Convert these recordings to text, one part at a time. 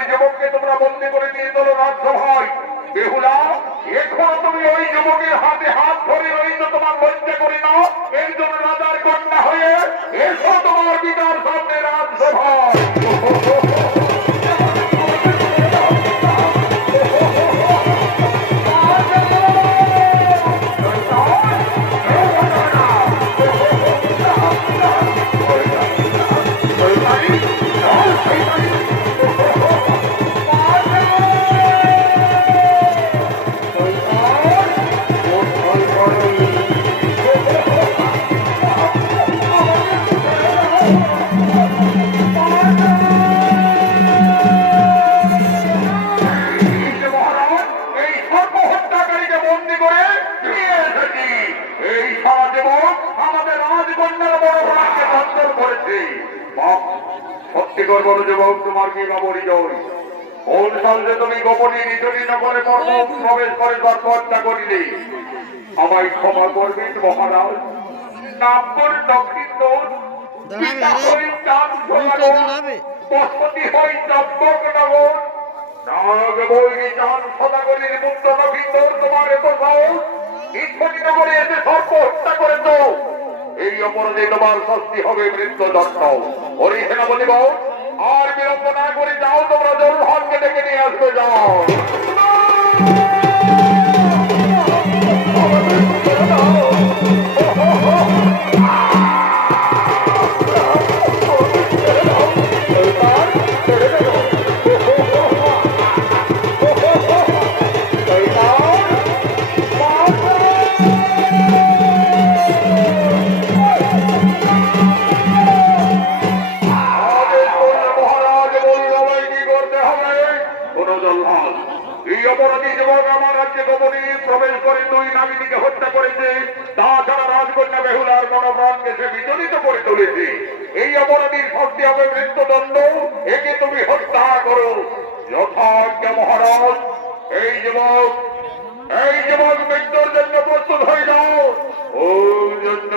অপরাধী যুবককে তোমরা বন্দী করে নিয়ে চলো রাজসভায়। বেহুলা, এখন তুমি ওই যুবকের হাতে হাত ধরে রইছো, তোমার লজ্জা করে নাও। এই জন্য রাজার কন্যা হয়ে এসো তোমার পিতার সামনে রাজসভায়। সত্যিকর বলো যুবক, তোমার কি বা পরিচয়? কোন সালে তুমি গোপনে নিচুরি নগরে প্রবেশ করে হত্যা করিলে? আমায় ক্ষমা করবেন মহারাজ। নাম করে দক্ষিণ দোষ, পিতা হই চাঁদ পশুপতি হই চম্পক নগর, নাগ বৈরী চাঁদ সদাগরীর মুক্ত দক্ষিণ দোষ। তোমার এত সাহস, নিচুরি নগরে এসে সর্প হত্যা করেছ। এই অপরাধে তোমার শাস্তি হবে মৃত্যুদণ্ড। ওরে সেনাপতি বল, আর বিলম্ব না করে যাও, তোমরা জলহানকে ডেকে নিয়ে আসবে, যাও। প্রবেশ করে দুই নাগিনীকে হত্যা করেছে, তাছাড়া রাজকন্যা বেহুলার মনোপ্রাণকে সে বিচলিত করে তুলেছে। এই অপরাধীর শাস্তি হবে মৃত্যুদণ্ড। একে তুমি হত্যা করো যথাজ্ঞা মহারাজ। এই যুবক মৃত্যুর জন্য প্রস্তুত হয়ে যাও। ও জন্য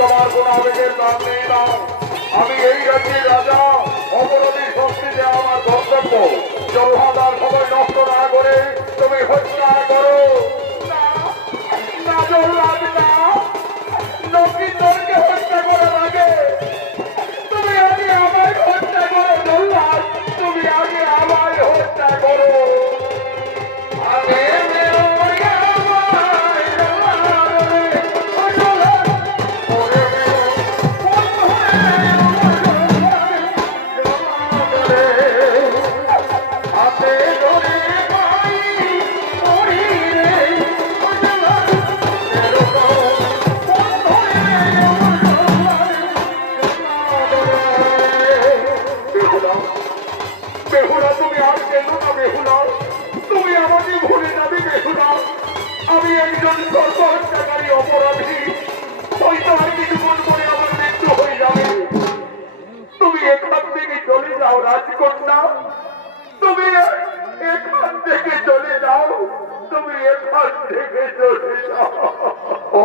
তোমার কোন আবেগের দাম নেই না। আমি এই রাজ্যের রাজা, অপরাধী শাস্তি দেওয়া আমার কর্তব্য। জলহাদার সবাই নষ্ট না করে তুমি হত্যা করো। হত্যা করার আগে তুমি আগে আমায় হত্যা করো। জল্লাদ, তুমি আগে আমায় হত্যা করো। হাতে ধরে পাই এখান থেকে চলে যাও। ও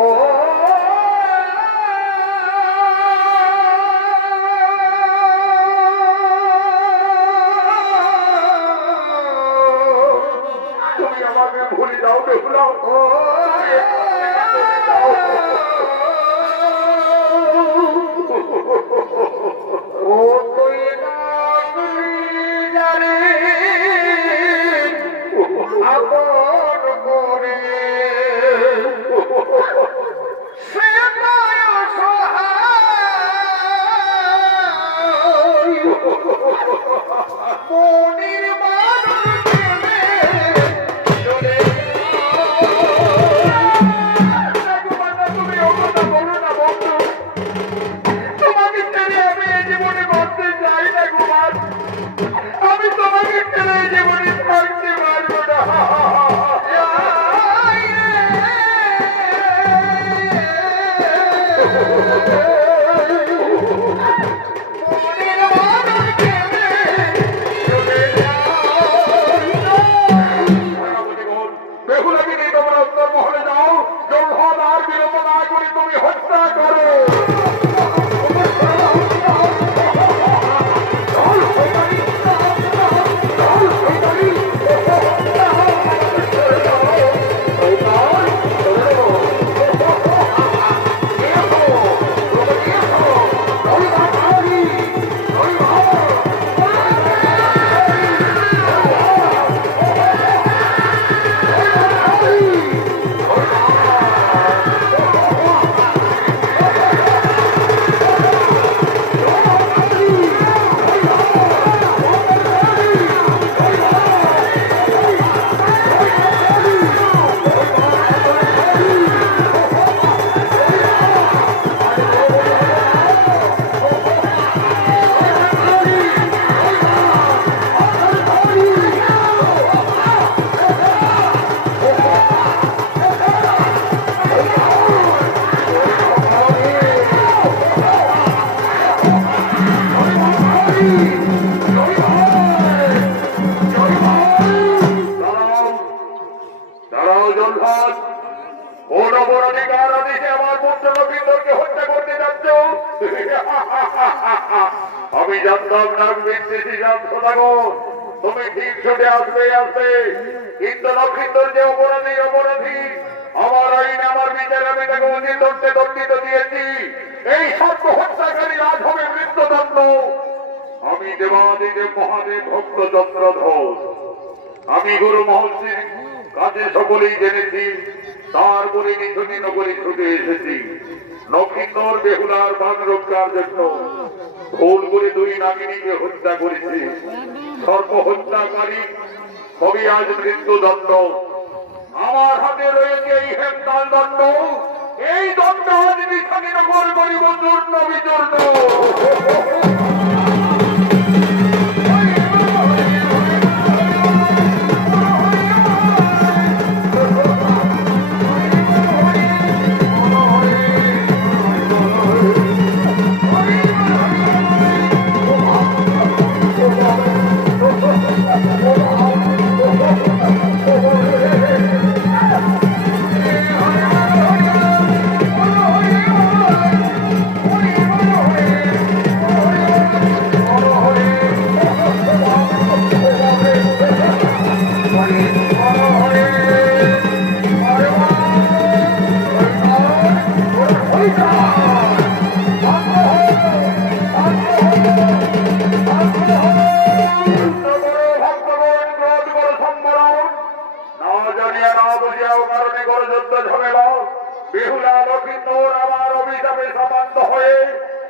তুমি আমাকে ভুলে যাও বেহুলা। ও ও তুই জানি আপন করে সে মনির তুমি ও কথা বলো না বন্ধু। তোমাকে ছেড়ে আমি এই জীবনে বাঁচতে চাই না কুমার। আমি তোমাকে ছেড়ে এই জীবনে থাকতে পারবো না। বেহুলাকে নিয়ে তোমরা উত্তর মহলে যাও। জলহদ আর বিলম্ব না করে তুমি হত্যা করো। দাঁড়াও জলহদ। কোন অপরাধিকার আদেশে আমার পুত্র নবীনকে হত্যা করতে যাচ্ছ? আমি জানতাম নাগবিন্দেশী সদাগর তুমি ঠিক ছুটে আসবে। কিন্তু নক্ষিন্দর যে অপরাধী আমার আইন আমার বিচার আমি তাকে অতি দণ্ডিত দিয়েছি। এই সর্ব হত্যাকারী আজ হবে মৃত্যুদণ্ড। আমি দেবাদিদেব মহাদেব ভক্ত চন্দ্রধর। আমি গুরু মহর্ষির কাছে সকলেই জেনেছি, তারপরে নিধনি নগরী ছুটে এসেছি নক্ষিন্দর বেহুলার বান রক্ষার জন্য। ভুল করে দুই নাগিনীকে হত্যা করেছি। সর্ব হত্যাকারী তবে আজ মৃত্যুদণ্ড। আমার হাতে রয়েছে এই হেমতাল দণ্ড। এই দণ্ড আজ নিধনি নগর করিব চূর্ণ বিচূর্ণ। বেহুলা নক্ষিন্দর আমার অভিশাপে সমাপ্ত হয়ে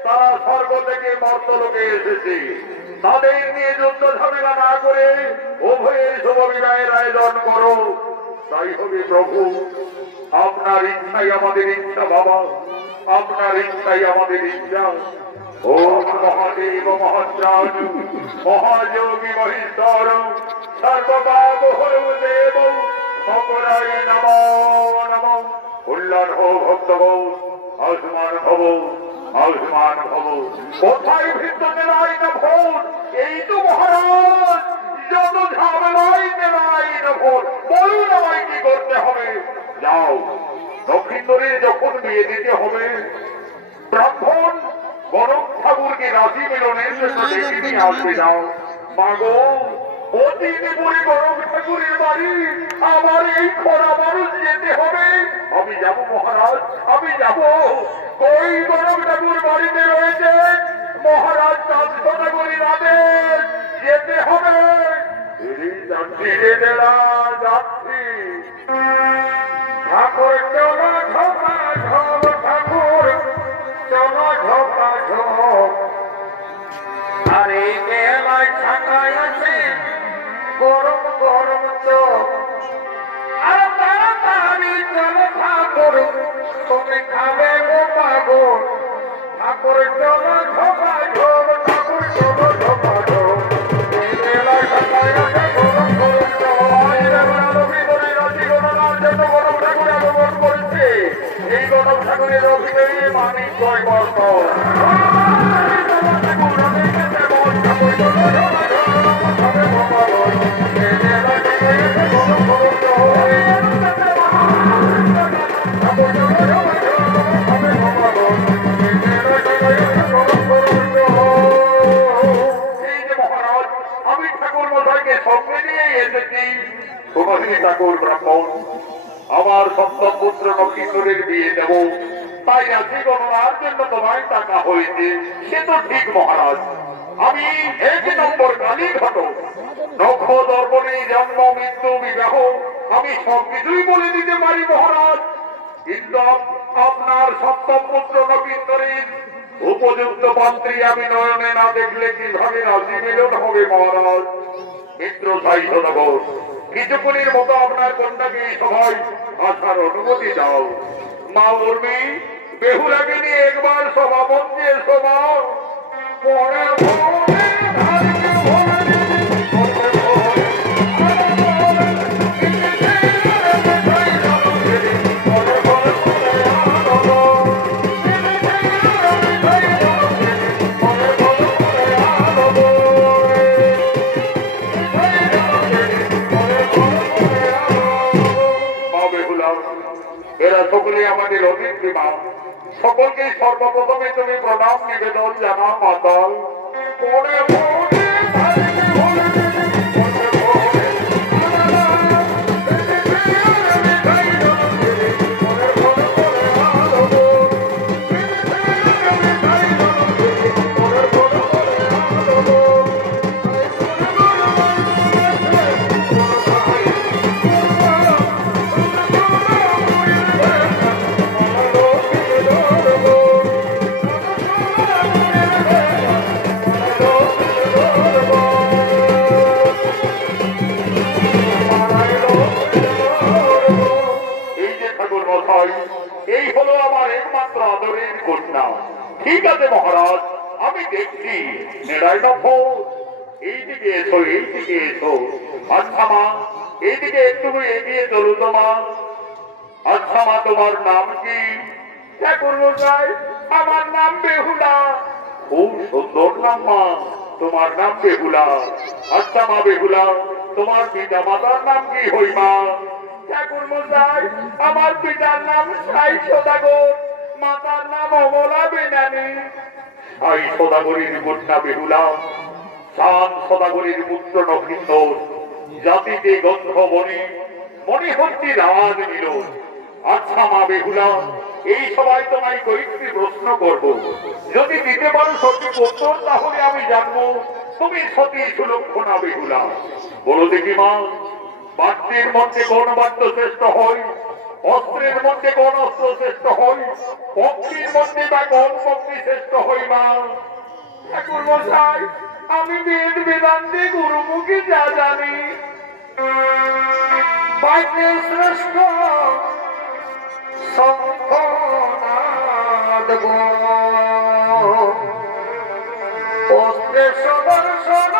তারা স্বর্গ থেকে মর্তলোকে এসেছে। তাদের নিয়ে যুদ্ধ ঝামেলা না করে উভয়ের শুভ বিবাহের আয়োজন করো। তাই হবে প্রভু, আপনার ইচ্ছাই আমাদের ইচ্ছা বাবা, আপনার ইচ্ছাই আমাদের ইচ্ছা। ওম মহাদেব মহাত্রাণ মহাযোগী মহেশ্বর সর্বপাপ হরৌ দেব মকরাই নমো নমঃ। কল্যাণ হো ভক্তগণ, আয়ুষ্মান ভব আয়ুষ্মান ভব। কোথায় ভিতরে নাই না ভোট, এই তো মহারাজ যত ঝামেলাই নাই না ভোট। বলুন আমায় কি করতে হবে? যাও, নক্ষত্রে যখন বিয়ে দিতে হবে, ব্রাহ্মণ গরম ঠাকুরকে রাজি মিলনের জন্য ডেকে নিয়ে আসবে। যাও মাগো, অতিথিপুরি গরম ঠাকুরের বাড়ি আমার এই খরা মানুষ যেতে হবে। আমি যাব মহারাজ, আমি যাব। ওই গরম ঠাকুর বাড়িতে রয়েছে মহারাজ চাঁদসোনাগরীর আদেশ, যেতে হবে। যাচ্ছি রে বেলা, যাচ্ছি। ঠাকুর চলো ঝোপা ঝোপ, ঠাকুর চলো ঝোপা ঝোপ। আর এই মেলায় থাকায় আছে গরম গরম চোখ। আর তাড়াতাড়ি চলো ঠাকুর, তুমি খাবে গো পাগল। ঠাকুর চলো ঝোপা ঝোপ, ঠাকুর চলো ঝোপা ঝোপ। এই মেলায় থাকায় আছে গরম গরম চোখ। এই গরম ঠাকুরের অভিনয়ে মানিক জয় বর্ষ। আমি ঠাকুর মশাইকে সঙ্গে নিয়ে এসেছি। তোমাকে ঠাকুর ব্রাহ্মণ, আমার সপ্তম পুত্র নক্ষত্রের বিয়ে দেব, তাই রাশি গণনার জন্য তোমায় টাকা হয়েছে। সে তো ঠিক মহারাজ। আমি 1 নম্বর কালী ঘটক, নক্ষ দর্পণে জন্ম মৃত্যু বিবাহ আমি সবকিছুই বলে দিতে পারি মহারাজ। কিন্তু আপনার সপ্তম পুত্র নক্ষত্রের উপযুক্ত পাত্রী আমি নয়নে না দেখলে কিভাবে রাশি মিলন হবে মহারাজ? মিত্র সাইধনগর, কিছুক্ষণের মতো আপনার কন্যাকে সবাই আসার অনুমতি দাও। মা উর্মি, বেহুলাকে নিয়ে একবার সভা মঞ্চে সভা। পরে ভোরে ভাগ্যে ভোরে ভোরে ভোরে এরা সকলে আমাদের অতিথি মা। সকলকে সর্বপ্রথমে তুমি প্রণাম নিবেদন জানাও মাতাল। পরে ভোরে ভাগ্যে ভোরে ভোরে ভোরে এই হলো আমার একমাত্র আদরের কন্যা। ঠিক আছে মহারাজ, আমি দেখছি। এইদিকে এসো, এইদিকে এসো। আচ্ছা মা, এইদিকে একটু এগিয়ে চলো তো মা। আচ্ছা মা, তোমার নাম কি? ঠাকুর মশাই, আমার নাম বেহুলা। খুব সুন্দর নাম মা, তোমার নাম বেহুলা। আচ্ছা মা বেহুলা, তোমার পিতা মাতার নাম কি হই মা? ঠাকুর মশাই, আমার পিতার নাম সাই সদাগর, মাতার নাম অমলা বেনানি। সাই সদাগরের কন্যা বেহুলা, চাঁদ সদাগরের পুত্র নক্ষত্র, জাতিতে গন্ধবনি, মনে হচ্ছে রাজ মিলন। আচ্ছা মা বেহুলা, এই সবাই তোমায় কয়েকটি প্রশ্ন করব। যদি দিতে পারো সঠিক উত্তর, তাহলে আমি জানবো তুমি সতী সুলক্ষণা বেহুলা। বলো দেখি মা, বাদ্যের মধ্যে কোন বাদ্য শ্রেষ্ঠ হয়? অস্ত্রের মধ্যে কোন অস্ত্র শ্রেষ্ঠ হয়? পক্ষীর মধ্যে বা কোন পক্ষী শ্রেষ্ঠ হয় মা? ঠাকুর মশাই, আমি বেদ বেদান্তে গুরুমুখী যা জানি, বাদ্যে শ্রেষ্ঠ শঙ্খনাদ গো, অস্ত্রে সদর্শন